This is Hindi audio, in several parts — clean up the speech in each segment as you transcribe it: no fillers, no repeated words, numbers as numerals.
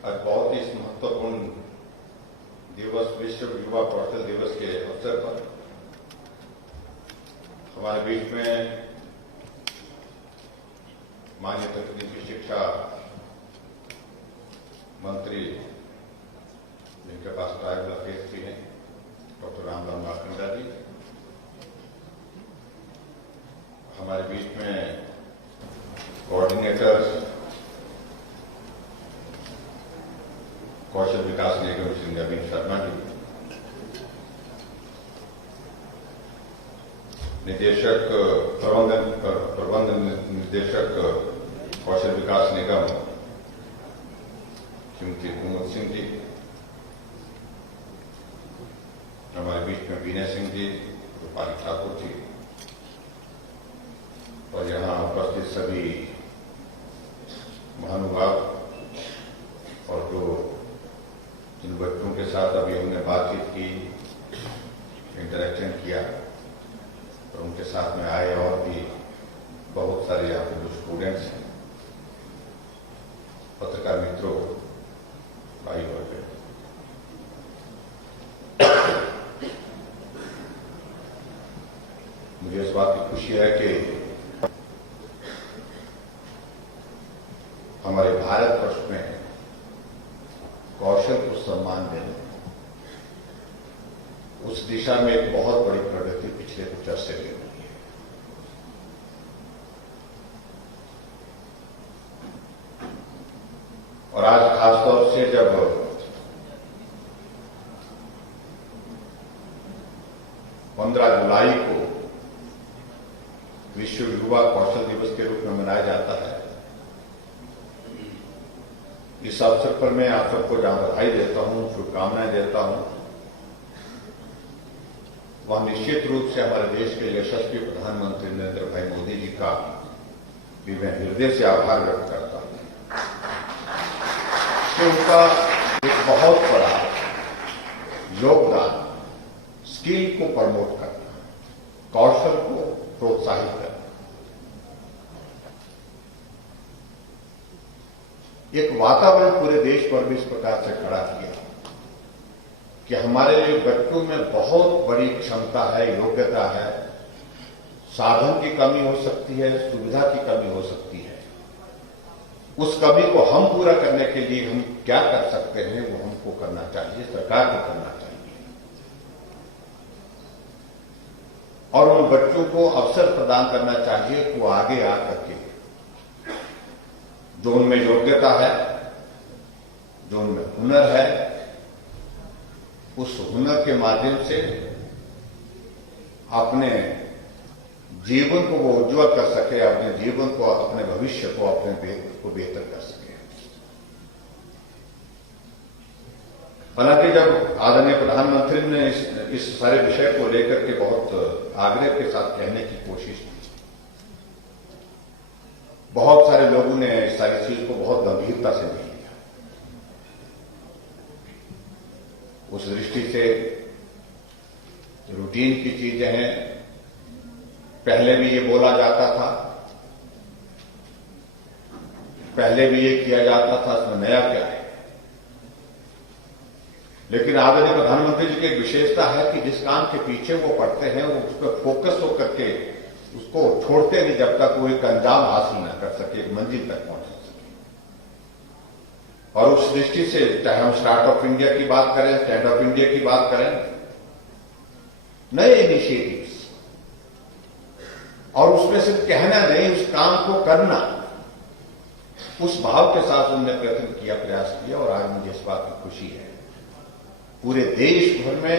आज बहुत ही महत्वपूर्ण दिवस विश्व युवा कौशल दिवस के अवसर पर हमारे बीच में माननीय तकनीकी शिक्षा मंत्री जिनके पास ट्राइबल अफेयर्स भी हैं डॉक्टर रामलाल मारकंडा जी, हमारे बीच में कोऑर्डिनेटर्स कौशल विकास निगम श्री नवीन शर्मा जी, निदेशक प्रबंध निर्देशक कौशल विकास निगम श्रीमती कुमुद सिंह जी, हमारे बीच में विनय सिंह जी, रूपाली ठाकुर जी और यहां उपस्थित सभी महानुभाव और जो जिन बच्चों के साथ अभी हमने बातचीत की, इंटरेक्शन किया और उनके साथ में आए और भी बहुत सारे यहाँ पे जो स्टूडेंट्स हैं, पत्रकार मित्रों, भाई और बहन, मुझे इस बात की खुशी है कि हमारे भारतवर्ष में कौशल को सम्मान देने उस दिशा में एक बहुत बड़ी प्रगति पिछले कुछ अर्से में हुई है। और आज खासतौर से जब जुलाई को विश्व युवा कौशल दिवस के रूप में मनाया जाता है, इस अवसर पर मैं आप सबको जहां बधाई देता हूं, शुभकामनाएं देता हूं, वह निश्चित रूप से हमारे देश के यशस्वी प्रधानमंत्री नरेंद्र भाई मोदी जी का भी मैं हृदय से आभार व्यक्त करता हूं कि उनका एक बहुत बड़ा योगदान स्किल को प्रमोट करना, कौशल को प्रोत्साहित करना, एक वातावरण पूरे देश पर भी इस प्रकार से खड़ा किया कि हमारे लिए बच्चों में बहुत बड़ी क्षमता है, योग्यता है, साधन की कमी हो सकती है, सुविधा की कमी हो सकती है। उस कमी को हम पूरा करने के लिए हम क्या कर सकते हैं, वो हमको करना चाहिए, सरकार को करना चाहिए और उन बच्चों को अवसर प्रदान करना चाहिए कि वो आगे आकर के जो उनमें योग्यता है, जो उनमें हुनर है, उस हुनर के माध्यम से अपने जीवन को वो उज्जवल कर सके, अपने जीवन को, अपने भविष्य को, अपने को बेहतर कर सके। हालांकि जब आदरणीय प्रधानमंत्री ने इस सारे विषय को लेकर के बहुत आग्रह के साथ कहने की कोशिश की, बहुत सारे लोगों ने इस सारी चीज को बहुत गंभीरता से नहीं लिया। उस दृष्टि से रूटीन की चीजें हैं, पहले भी ये बोला जाता था, पहले भी ये किया जाता था, इसमें नया क्या है। लेकिन आदरणीय प्रधानमंत्री जी की एक विशेषता है कि जिस काम के पीछे वो पड़ते हैं, वो उस पर फोकस होकर के उसको छोड़ते नहीं जब तक वो एक अंजाम हासिल न कर सके, एक मंजिल तक पहुंच सके। और उस दृष्टि से चाहे हम स्टार्टअप इंडिया की बात करें, स्टैंड अप इंडिया की बात करें, नए इनिशिएटिव्स, और उसमें सिर्फ कहना नहीं, उस काम को करना, उस भाव के साथ उन्होंने प्रयत्न किया, प्रयास किया। और आज मुझे इस बात की खुशी है, पूरे देश भर में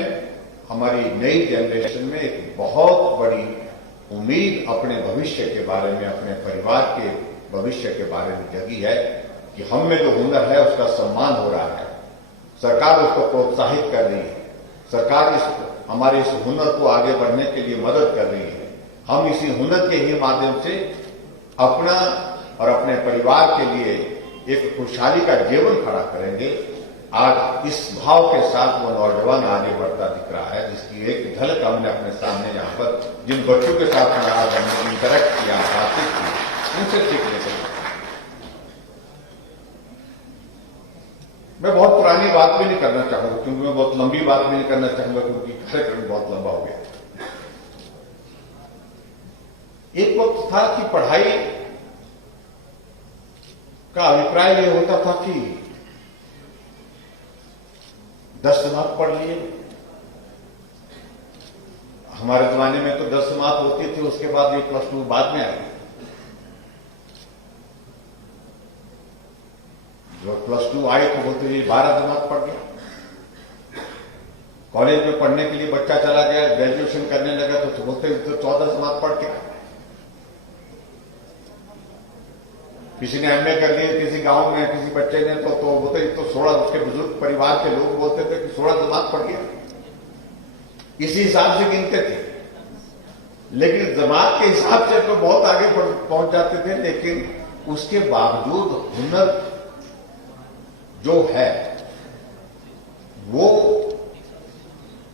हमारी नई जनरेशन में एक बहुत बड़ी उम्मीद अपने भविष्य के बारे में, अपने परिवार के भविष्य के बारे में जगी है कि हम में जो हुनर है उसका सम्मान हो रहा है, सरकार उसको प्रोत्साहित कर रही है, सरकार हमारे इस हुनर को आगे बढ़ने के लिए मदद कर रही है। हम इसी हुनर के ही माध्यम से अपना और अपने परिवार के लिए एक खुशहाली का जीवन खड़ा करेंगे। आज इस भाव के साथ वो नौजवान आगे बढ़ता दिख रहा है, जिसकी एक झलक हमने अपने सामने यहां पर जिन बच्चों के साथ में आज हमने इंटरेक्ट किया, बातचीत की, उनसे सीखने को भी नहीं करना चाहूंगा, क्योंकि मैं बहुत लंबी बात भी नहीं करना चाहूंगा, क्योंकि कार्यक्रम बहुत लंबा हो गया। एक वक्त था कि पढ़ाई का अभिप्राय यह होता था कि 10 जमात पढ़ लिए। हमारे जमाने में तो 10 जमात होती थी, उसके बाद ये +2 बाद में आ गई। जो +2 आई तो बोलते जी 12 जमात पढ़ गया। कॉलेज में पढ़ने के लिए बच्चा चला गया, ग्रेजुएशन करने लगा तो बोलते तो 14 जमात पढ़ के। किसी ने एमए कर लिए, किसी गांव में किसी बच्चे ने तो बोलते तो 16, उसके बुजुर्ग परिवार के लोग बोलते थे कि 16 जमात पढ़ गया। इसी हिसाब से गिनते थे, लेकिन जमात के हिसाब से तो बहुत आगे पहुंच जाते थे। लेकिन उसके बावजूद हुनर जो है, वो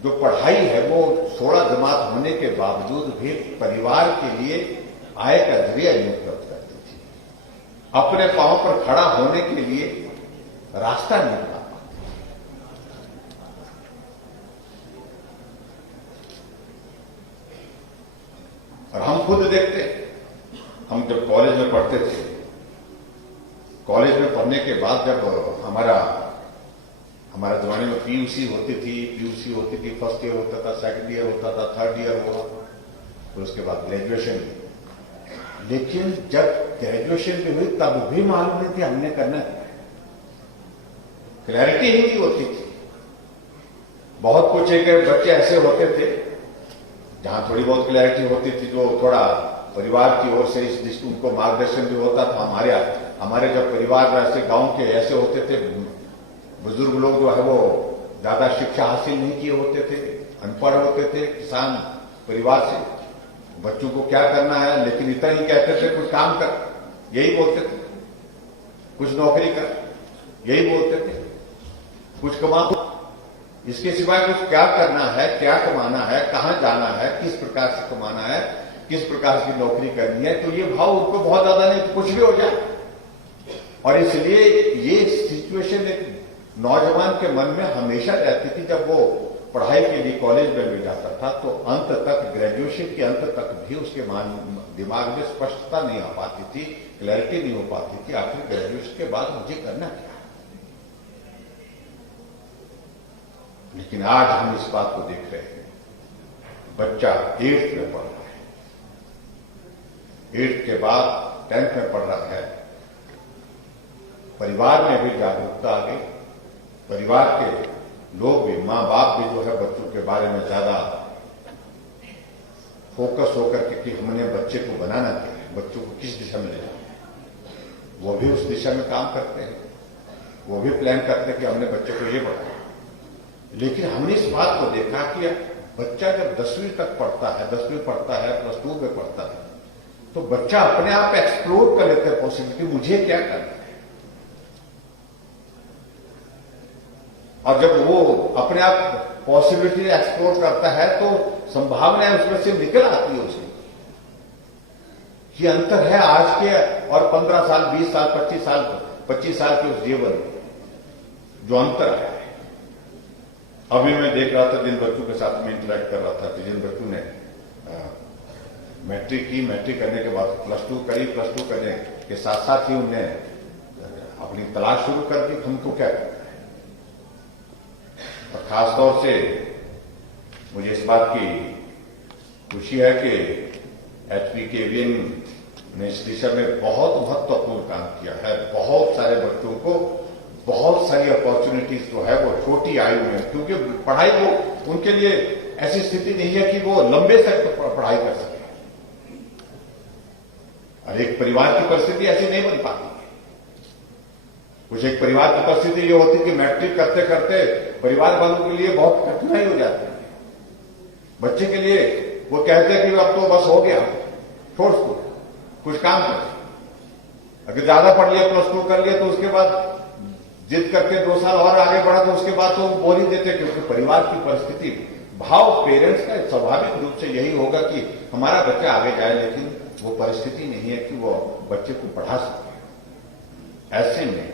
जो पढ़ाई है, वो 16 जमात होने के बावजूद भी परिवार के लिए आय का जरिया नहीं उपलब्ध करती थी। अपने पांव पर खड़ा होने के लिए रास्ता नहीं बना पाती। और हम खुद देखते, हम जब कॉलेज में पढ़ते थे, कॉलेज में पढ़ने के बाद जब हमारे जमाने में पीयूसी होती थी, फर्स्ट ईयर होता था, सेकंड ईयर होता था, थर्ड ईयर हुआ, फिर उसके बाद ग्रेजुएशन। लेकिन जब ग्रेजुएशन भी हुई तब भी मालूम नहीं थी हमने करना है, क्लैरिटी ही नहीं होती थी। बहुत कुछ एक बच्चे ऐसे होते थे जहां थोड़ी बहुत क्लैरिटी होती थी, जो थोड़ा परिवार की ओर से इस दृष्टि उनको मार्गदर्शन भी होता था। हमारे जब परिवार ऐसे गांव के ऐसे होते थे, बुजुर्ग लोग जो है वो ज्यादा शिक्षा हासिल नहीं किए होते थे, अनपढ़ होते थे, किसान परिवार से, बच्चों को क्या करना है, लेकिन इतना ही कहते थे कुछ काम कर, यही बोलते थे, कुछ नौकरी कर, यही बोलते थे, कुछ कमा। इसके सिवाय कुछ क्या करना है, क्या कमाना है, कहां जाना है, किस प्रकार से कमाना है, किस प्रकार की नौकरी करनी है, तो ये भाव उनको बहुत ज्यादा नहीं, तो कुछ भी हो जाए। और इसलिए ये सिचुएशन एक नौजवान के मन में हमेशा रहती थी। जब वो पढ़ाई के लिए कॉलेज में भी जाता था तो अंत तक, ग्रेजुएशन के अंत तक भी उसके दिमाग में स्पष्टता नहीं आ पाती थी, क्लैरिटी नहीं हो पाती थी, आखिर ग्रेजुएशन के बाद मुझे करना क्या। लेकिन आज हम इस बात को देख रहे हैं, बच्चा 8th में पढ़ रहा है, 8th के बाद 10th में पढ़ रहा है, परिवार में भी जागरूकता आ गई, परिवार के लोग भी, मां बाप भी जो है बच्चों के बारे में ज्यादा फोकस होकर के कि हमने बच्चे को बनाना क्या है, बच्चों को किस दिशा में ले जाना है, वो भी उस दिशा में काम करते हैं, वो भी प्लान करते हैं कि हमने बच्चे को ये बढ़ाया। लेकिन हमने इस बात को देखा कि बच्चा जब 10वीं तक पढ़ता है, 10वीं पढ़ता है, +2 में पढ़ता है, तो बच्चा अपने आप एक्सप्लोर कर लेता है पॉसिबिलिटी, मुझे क्या करना है। और जब वो अपने आप पॉसिबिलिटी एक्सप्लोर करता है तो संभावनाएं उसमें से निकल आती है उसे, ये अंतर है आज के और 15 साल, 20 साल, 25 साल के उस जीवन में जो अंतर है। अभी मैं देख रहा था, जिन बच्चों के साथ में इंटरेक्ट कर रहा था, जिन बच्चों ने मैट्रिक की, मैट्रिक करने के बाद +2 करी, +2 करने के साथ साथ ही उन्होंने अपनी तलाश शुरू कर दी, हमको क्या करना है। और खासतौर से मुझे इस बात की खुशी है कि HPKVN ने इस दिशा में बहुत महत्वपूर्ण काम किया है। बहुत सारे बच्चों को बहुत सारी अपॉर्चुनिटीज जो है वो छोटी आयु में, क्योंकि पढ़ाई को उनके लिए ऐसी स्थिति नहीं है कि वो लंबे समय तक पढ़ाई कर सके, और एक परिवार की परिस्थिति ऐसी नहीं बन पाती। कुछ एक परिवार की परिस्थिति ये होती है कि मैट्रिक करते करते परिवार वालों के लिए बहुत कठिनाई हो जाती है। बच्चे के लिए वो कहते हैं कि अब तो बस हो गया, छोड़ स्कूल, कुछ काम कर। अगर ज्यादा पढ़ लिया, +2 कर लिया, तो उसके बाद जिद करके 2 साल और आगे बढ़ा तो उसके बाद तो बोल ही देते, क्योंकि परिवार की परिस्थिति, भाव पेरेंट्स का स्वाभाविक रूप से यही होगा कि हमारा बच्चा आगे जाए, लेकिन वो परिस्थिति नहीं है कि वो बच्चे को पढ़ा सके। ऐसे में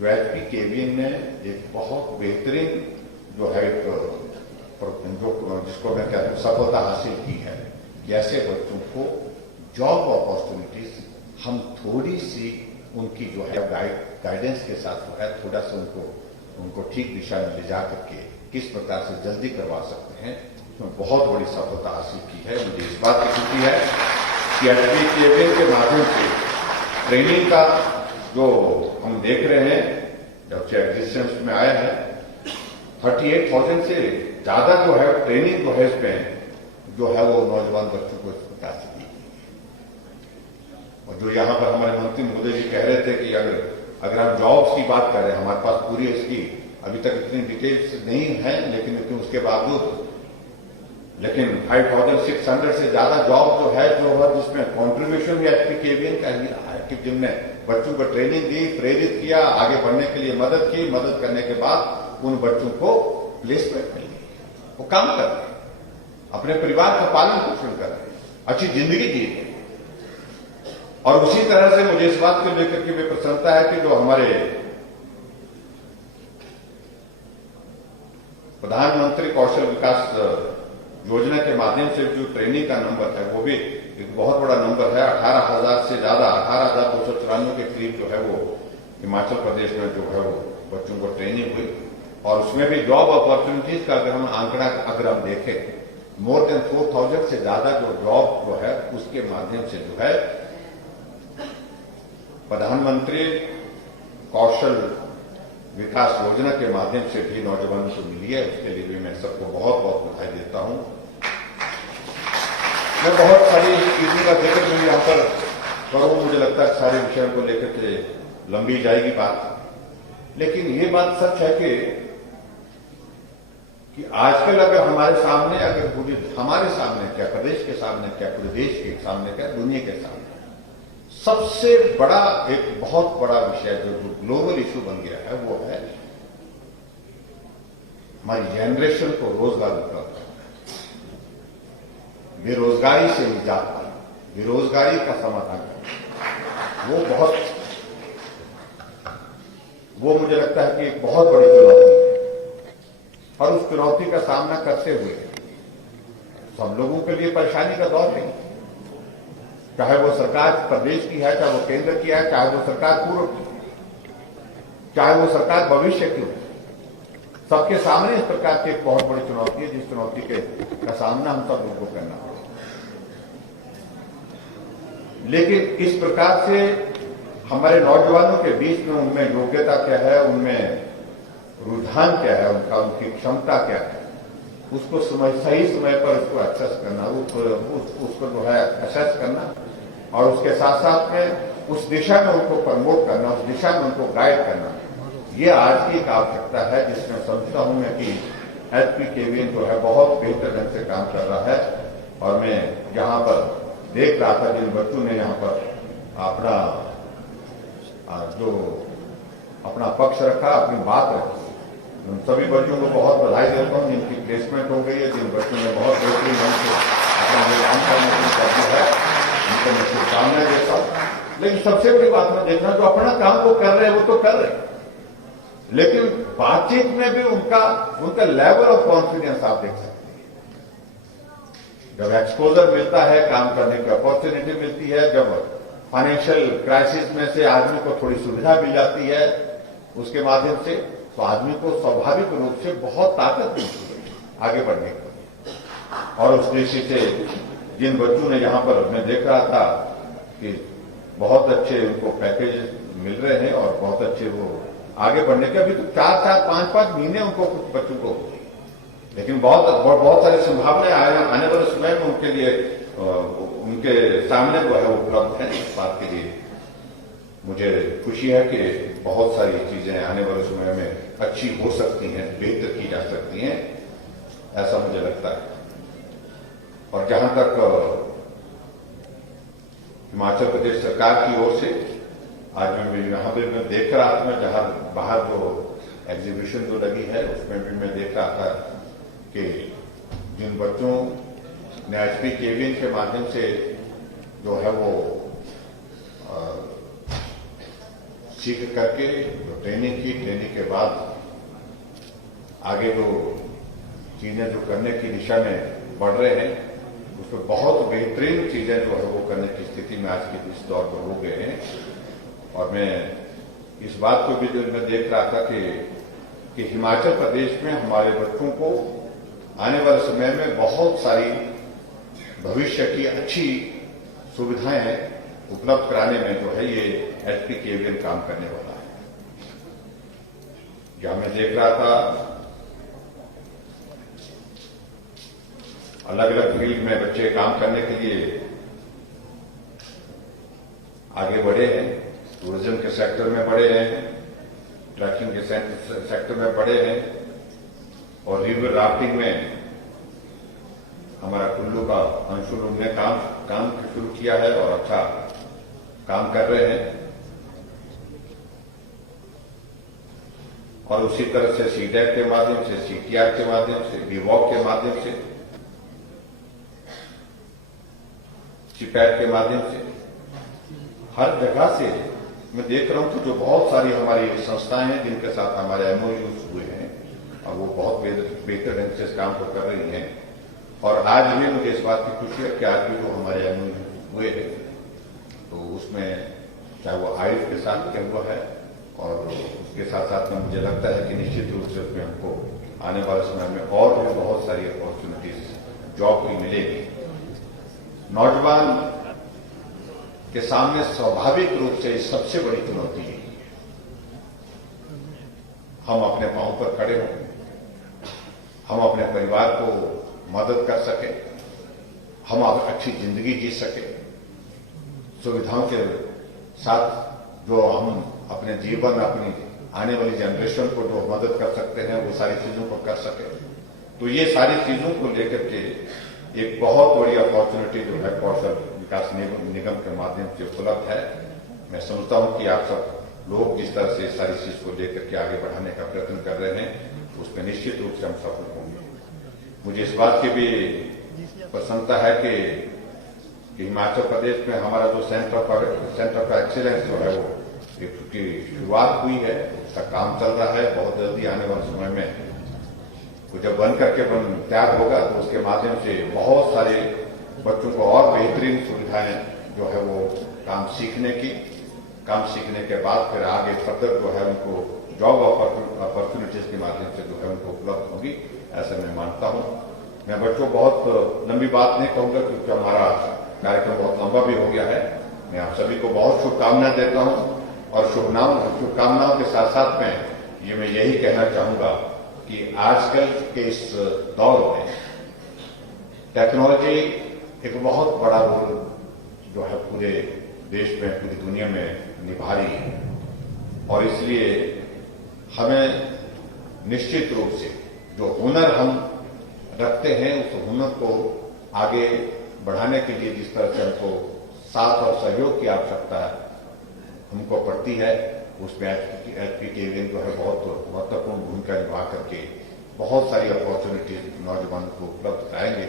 जो एचपी केवीएन ने एक बहुत बेहतरीन जो है जिसको मैं कहता हूं सफलता हासिल की है कि ऐसे बच्चों को जॉब अपॉर्चुनिटीज हम थोड़ी सी उनकी जो है गाइडेंस के साथ जो है थोड़ा सा उनको ठीक दिशा में ले जा करके किस प्रकार से जल्दी करवा सकते हैं, उसमें बहुत बड़ी सफलता हासिल की है। मुझे इस बात की खुशी है कि एचपी केवीएन के माध्यम से ट्रेनिंग का जो हम देख रहे हैं जब से एग्जिस्टेंस में आया है 38,000 से ज्यादा जो है ट्रेनिंग जो है इसमें जो है वो नौजवान बच्चों को इस प्रकार से दी। और जो यहां पर हमारे मंत्री महोदय जी कह रहे थे कि अगर हम जॉब्स की बात करें, हमारे पास पूरी इसकी अभी तक इतनी डिटेल्स नहीं है, लेकिन उसके बावजूद 5,600 से ज्यादा जॉब जो है जिसमें कॉन्ट्रीब्यूशन भी एचपी केवीएन का ही रहा है कि जिनने बच्चों को ट्रेनिंग दी, प्रेरित किया, आगे बढ़ने के लिए मदद की, मदद करने के बाद उन बच्चों को प्लेसमेंट मिली, वो काम कर रहे हैं, अपने परिवार का पालन पोषण कर रहे हैं, अच्छी जिंदगी जी रहे हैं। और उसी तरह से मुझे इस बात को लेकर के भी प्रसन्नता है कि जो हमारे प्रधानमंत्री कौशल विकास योजना के माध्यम से जो ट्रेनिंग का नंबर है वो भी एक बहुत बड़ा नंबर है। 18,000 से ज्यादा 18,294 के करीब जो है वो हिमाचल प्रदेश में जो है वो बच्चों को ट्रेनिंग हुई। और उसमें भी जॉब अपॉर्चुनिटीज का अगर हम आंकड़ा हम देखें मोर देन 4,000 से ज्यादा जो जॉब जो है उसके माध्यम से जो है प्रधानमंत्री कौशल विकास योजना के माध्यम से भी नौजवानों को मिली है। उसके लिए भी मैं सबको बहुत बहुत बधाई देता हूं। मैं बहुत सारी चीजों का जिक्र भी यहां पर करूं, मुझे लगता है सारे विषयों को लेकर के लंबी जाएगी बात, लेकिन ये बात सच है कि आजकल अगर हमारे सामने हमारे सामने क्या, प्रदेश के सामने क्या, पूरे देश के सामने क्या, दुनिया के सामने सबसे बड़ा एक बहुत बड़ा विषय जो ग्लोबल इशू बन गया है वो है हमारी जनरेशन को रोजगार उपलब्ध करना, बेरोजगारी से निजात पाना, बेरोजगारी का समाधान करना, वो मुझे लगता है कि एक बहुत बड़ी चुनौती है। और उस चुनौती का सामना करते हुए सब लोगों के लिए परेशानी का दौर नहीं, चाहे वो सरकार प्रदेश की है, चाहे वो केंद्र की है, चाहे वो सरकार पूर्व की, चाहे वो सरकार भविष्य की हो, सबके सामने इस प्रकार की एक बहुत बड़ी चुनौती है जिस चुनौती का सामना हम सब लोगों को करना होगा। लेकिन इस प्रकार से हमारे नौजवानों के बीच में उनमें योग्यता क्या है, उनमें रुझान क्या है, उनकी क्षमता क्या है, उसको सही समय पर उसको एक्सेस करना, उसको जो है असेस करना और उसके साथ साथ में उस दिशा में उनको प्रमोट करना, उस दिशा में उनको गाइड करना, ये आज की एक आवश्यकता है जिसमें समझता हूं मैं कि एचपी केवीएन जो है बहुत बेहतर ढंग से काम कर रहा है। और मैं यहां पर देख रहा था जिन बच्चों ने यहां पर अपना पक्ष रखा, अपनी बात रखी, उन सभी बच्चों को बहुत बधाई देता हूं जिनकी प्लेसमेंट हो गई है, जिन बच्चों ने बहुत बेहतरीन ढंग से अपना निगरान करने कर दिया है, उनको मैं शुभकामनाएं देता हूं। लेकिन सबसे बड़ी बात मैं देखना, जो अपना काम वो कर रहे हैं वो तो कर रहे हैं, लेकिन बातचीत में भी उनका लेवल ऑफ कॉन्फिडेंस आप देख सकते हैं। जब एक्सपोजर मिलता है, काम करने की अपॉर्चुनिटी मिलती है, जब फाइनेंशियल क्राइसिस में से आदमी को थोड़ी सुविधा मिल जाती है उसके माध्यम से, तो आदमी को स्वाभाविक रूप से बहुत ताकत मिलती है आगे बढ़ने के लिए। और उस दृष्टि से जिन बच्चों ने यहां पर मैं देख रहा था कि बहुत अच्छे उनको पैकेज मिल रहे हैं और बहुत अच्छे वो आगे बढ़ने के, अभी तो 4-4, 5-5 महीने उनको कुछ बच्चों को, लेकिन बहुत सारी संभावनाएं आने वाले समय में उनके लिए उनके सामने जो है उपलब्ध है। इस बात के लिए मुझे खुशी है कि बहुत सारी चीजें आने वाले समय में अच्छी हो सकती हैं, बेहतर की जा सकती हैं, ऐसा मुझे लगता है। और जहां तक हिमाचल प्रदेश सरकार की ओर से आज मैं यहां पर मैं देख रहा था, मैं जहां बाहर जो एग्जीबिशन जो लगी है उसमें भी मैं देख रहा था कि जिन बच्चों ने एचपी केवीएन के माध्यम से जो है वो सीख करके जो ट्रेनिंग की, ट्रेनिंग के बाद आगे जो चीजें जो करने की दिशा में बढ़ रहे हैं, उसमें बहुत बेहतरीन चीजें जो है वो करने की स्थिति में आज के इस दौर पर हो गए हैं। और मैं इस बात को भी जो मैं देख रहा था कि हिमाचल प्रदेश में हमारे बच्चों को आने वाले समय में बहुत सारी भविष्य की अच्छी सुविधाएं उपलब्ध कराने में जो है ये HPKVN काम करने वाला है। जहां मैं देख रहा था अलग अलग फील्ड में बच्चे काम करने के लिए आगे बढ़े हैं। टूरिज्म के सेक्टर में बढ़े हैं, ट्रैकिंग के सेक्टर में बढ़े हैं, और रिवर राफ्टिंग में हमारा कुल्लू का अंशुल ने काम शुरू किया है और अच्छा काम कर रहे हैं। और उसी तरह से CDAC के माध्यम से, CTR के माध्यम से, DVOC के माध्यम से, CPAT के माध्यम से, हर जगह से मैं देख रहा हूं कि जो बहुत सारी हमारी संस्थाएं हैं जिनके साथ हमारे MOUs हुए हैं और वो बहुत बेहतर ढंग से इस काम को कर रही हैं। और आज भी मुझे इस बात की खुशी है कि आज भी जो हमारे MOU हुए हैं तो उसमें चाहे वो आयुष के साथ क्या हुआ है, और उसके साथ साथ में मुझे लगता है कि निश्चित रूप से उसमें हमको आने वाले समय में और भी बहुत सारी अपॉर्चुनिटीज जॉब की मिलेगी। नौजवान के सामने स्वाभाविक रूप से सबसे बड़ी चुनौती है हम अपने पांव पर खड़े हों, हम अपने परिवार को मदद कर सके, हम अब अच्छी जिंदगी जी सके, सुविधाओं के साथ जो हम अपने जीवन, अपनी आने वाली जनरेशन को जो मदद कर सकते हैं वो सारी चीजों को कर सके। तो ये सारी चीजों को लेकर के एक बहुत बड़ी अपॉर्चुनिटी जो है कौशल विकास निगम के माध्यम से उपलब्ध है। मैं समझता हूं कि आप सब लोग जिस तरह से सारी चीज को लेकर के आगे बढ़ाने का प्रयत्न कर रहे हैं उसमें निश्चित रूप से हम सफल होंगे। मुझे इस बात की भी प्रसन्नता है कि हिमाचल प्रदेश में हमारा जो सेंटर ऑफ एक्सीलेंस जो है वो की शुरुआत हुई है, उसका काम चल रहा है। बहुत जल्दी आने वाले समय में वो जब बन करके तैयार होगा तो उसके माध्यम से बहुत सारे बच्चों को और बेहतरीन सुविधाएं जो है वो काम सीखने के बाद फिर आगे फर्दर जो है उनको जॉब अपॉर्चुनिटीज के माध्यम से जो है उनको उपलब्ध होगी, ऐसा मैं मानता हूं। मैं बच्चों बहुत लंबी बात नहीं कहूंगा क्योंकि हमारा कार्यक्रम बहुत लंबा भी हो गया है। मैं आप सभी को बहुत शुभकामनाएं देता हूं और शुभकामनाओं के साथ साथ में ये मैं यही कहना चाहूंगा कि आजकल के इस दौर में टेक्नोलॉजी एक बहुत बड़ा रोल जो है पूरे देश में, पूरी दुनिया में निभा रही है। और इसलिए हमें निश्चित रूप से जो हुनर हम रखते हैं उस हुनर को आगे बढ़ाने के लिए जिस तरह से हमको साथ और सहयोग की आवश्यकता हमको पड़ती है, उसमें HPKVN जो है बहुत महत्वपूर्ण भूमिका निभा करके बहुत सारी अपॉर्चुनिटीज नौजवानों को उपलब्ध कराएंगे।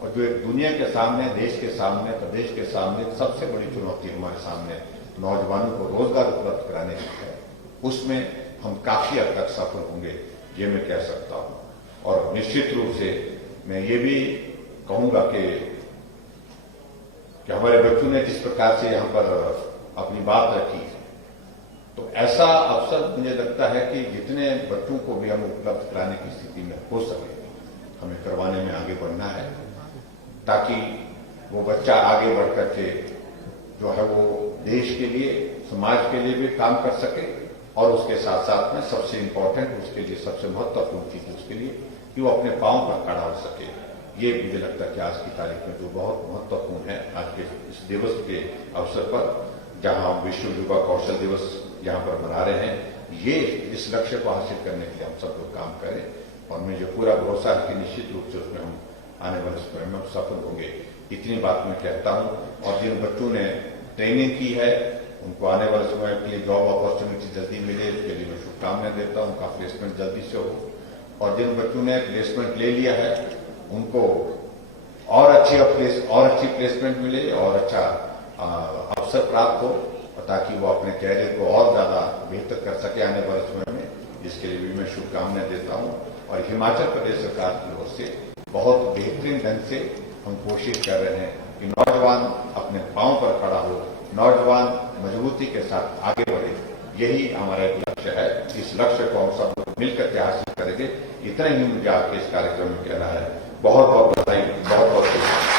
और जो एक दुनिया के सामने, देश के सामने, प्रदेश के सामने सबसे बड़ी चुनौती हमारे सामने नौजवानों को रोजगार उपलब्ध कराने की है, उसमें हम काफी हद तक सफल होंगे, ये मैं कह सकता हूं। और निश्चित रूप से मैं ये भी कहूंगा कि हमारे बच्चों ने जिस प्रकार से यहां पर अपनी बात रखी, तो ऐसा अवसर मुझे लगता है कि जितने बच्चों को भी हम उपलब्ध कराने की स्थिति में हो सके हमें करवाने में आगे बढ़ना है, ताकि वो बच्चा आगे बढ़ करके जो है वो देश के लिए, समाज के लिए भी काम कर सके। और उसके साथ साथ में सबसे इम्पोर्टेंट, उसके लिए सबसे महत्वपूर्ण चीज उसके लिए कि वो अपने पांव पर खड़ा हो सके। ये मुझे लगता है कि आज की तारीख में जो बहुत महत्वपूर्ण है, आज के इस दिवस के अवसर पर जहां हम विश्व युवा कौशल दिवस यहां पर मना रहे हैं, ये इस लक्ष्य को हासिल करने के लिए हम सब लोग काम करें। और मुझे पूरा भरोसा है कि निश्चित रूप से उसमें हम आने वाले समय में सफल होंगे। इतनी बात मैं कहता हूं। और जिन बच्चों ने ट्रेनिंग की है उनको आने वाले समय के लिए जॉब अपॉर्चुनिटी जल्दी मिले, इसके लिए मैं शुभकामनाएं देता हूं। उनका प्लेसमेंट जल्दी से हो। और जिन बच्चों ने प्लेसमेंट ले लिया है उनको और अच्छी प्लेसमेंट मिले और अच्छा अवसर प्राप्त हो। और ताकि वो अपने कैरियर को और ज्यादा बेहतर कर सके आने वाले समय में, इसके लिए भी मैं शुभकामनाएं देता हूं। और हिमाचल प्रदेश सरकार की ओर से बहुत बेहतरीन ढंग से हम कोशिश कर रहे हैं कि नौजवान अपने पांव पर खड़ा हो, नौजवान मजबूती के साथ आगे बढ़े। यही हमारा एक लक्ष्य है। इस लक्ष्य को हम सब लोग मिलकर के हासिल करेंगे। इतना ही मुझे आपके इस कार्यक्रम में कहना है। बहुत बहुत बधाई, बहुत बहुत शुभकामनाएं।